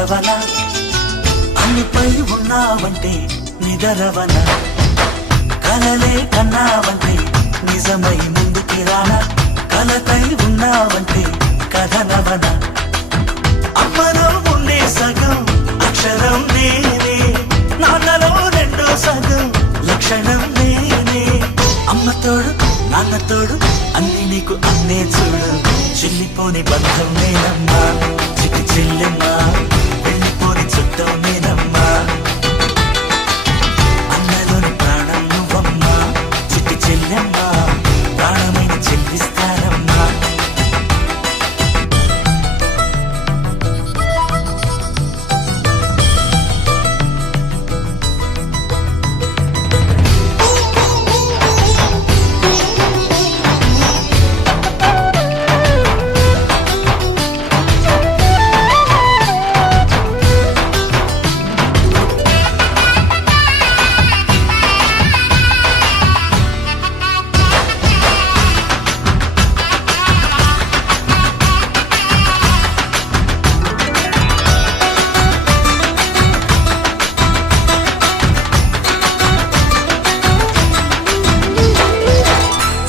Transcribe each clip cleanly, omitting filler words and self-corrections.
నిద్రవన అన్నిపై ఉన్నావంటే నిదరవన కలలే కన్నావంటే నిజమై ముందుకి రానా కలతై ఉన్నావంటే కథనవన అమ్మలో ఉండే సగం అక్షరం నేనే నాన్నలో రెండో సగం లక్షణం నేనే అమ్మతోడు నాన్నతోడు అన్ని నీకు అన్నే చూడు చెల్లిపోని బంధం నేనమ్మా చిట్టి చెల్లెమ్మా వెళ్ళిపోని చుట్టం నేనమ్మా అన్నలోని ప్రాణం నువ్వమ్మా చిట్టి చెల్లెమ్మా ప్రాణమైన చెల్లిస్తానమ్మా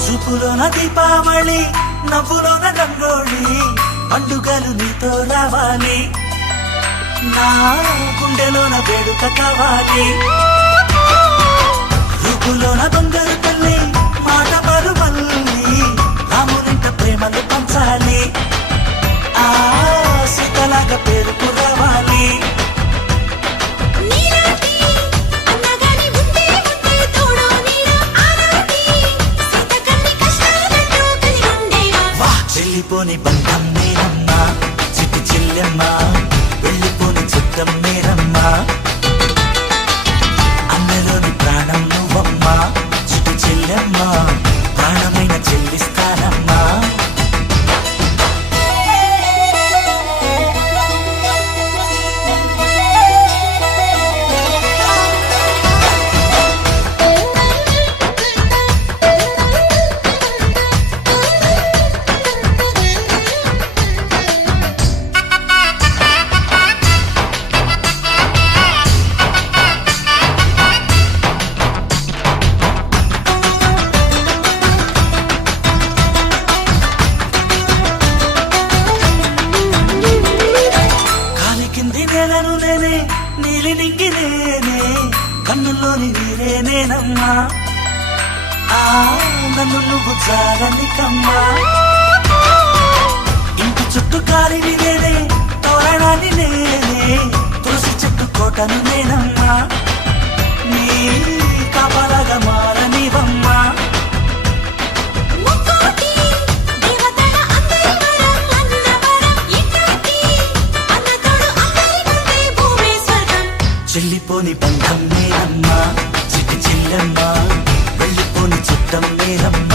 చూపులోన దీపావళి నవ్వులోన రంగోళి పండుగలు నీతో రావాలి నా గుండెలోన వేడుక కావాలి రూపులోన బంగారు తల్లి మాట పరువల్లి రామునింట ప్రేమలు పంచాలి ఆ సీతలాగా పేరుకు రావాలి వెళ్ళిపోని బంధం నేనమ్మా చిట్టి చెల్లెమ్మా వెళ్ళిపోని చుట్టం నేనమ్మా అన్నలోని ప్రాణం నువ్వమ్మా చిట్టి చెల్లెమ్మా ప్రాణమైన చెల్లిస్తానమ్మా నేలను నేనే నీలి నింగి నేనే కన్నుల్లోని నీరే నేనమ్మా ఆ నన్ను నువ్వు జారనికమ్మా ఇంటి చుట్టూ కాలిని నేనే తోరణాన్ని నేనే తులసి చెట్టు కోటను నేనమ్మా నీ కాపలాగా మారనివమ్మా చెల్లిపోని బంధం నేనమ్మా చిట్టి చెల్లెమ్మా వెళ్ళిపోని చుట్టం నేనమ్మా